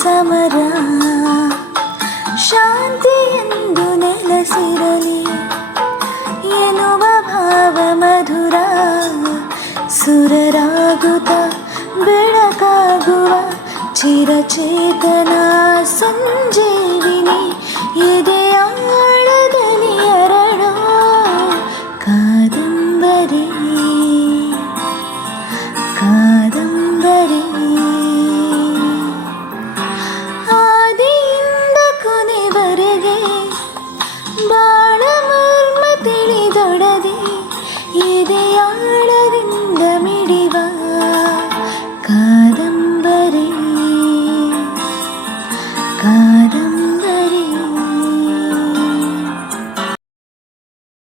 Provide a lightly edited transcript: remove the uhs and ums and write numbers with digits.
ಸಮರ ಶಾಂತಿಯೆಂದು ನೆಲೆಸಿರಲಿ ಎನ್ನುವ ಭಾವ ಮಧುರ ಸುರರಾಗುತ್ತ ಬೆಳಕಾಗುವ ಚಿರಚೇತನ ಸಂಜೀವಿನಿ ಎದೆ